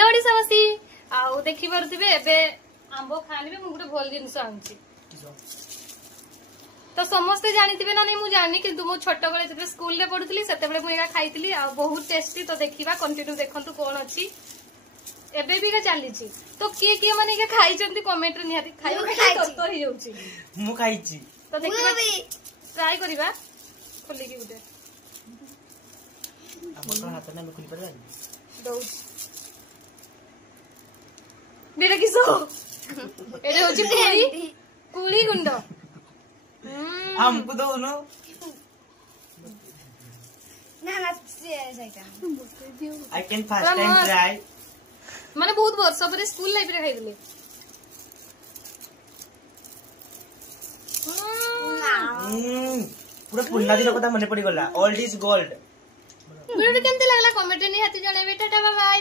hello ओडिशावासी आउ देखि पारुथिबे एबे आंबो खानिबे मु गुटे भल जिंस आनछि तो समस्ते जानिथिबे ना नहीं मु जानि किंतु मु छोट बेले जते स्कूल रे पढुथली सेते बेले मु एका खाइथिली आ बहुत टेस्टी तो देखिबा कंटिन्यू देखंतु कोन अछि एबे भी का चलीछि तो के माने के खाइ चंती कमेंट रे निहाती खाइबो तो ही जाउछि मु खाइछि तो देखिबा ट्राई करिबा खोली की गुटे अपन हाथ ना खुली परबा दउछ बेटा किसो एडे होछि कुली गुंड हमको दो नो ना सहीटा I can first time try माने बहुत वर्ष पर स्कूल लाइफ रे खाइदिले पूरा पुन्ना दिन कथा मने पड़ी गला ओल्ड इज गोल्ड वीडियो केमते लागला कमेंट रे निहाती जणेबे टाटा बाय बाय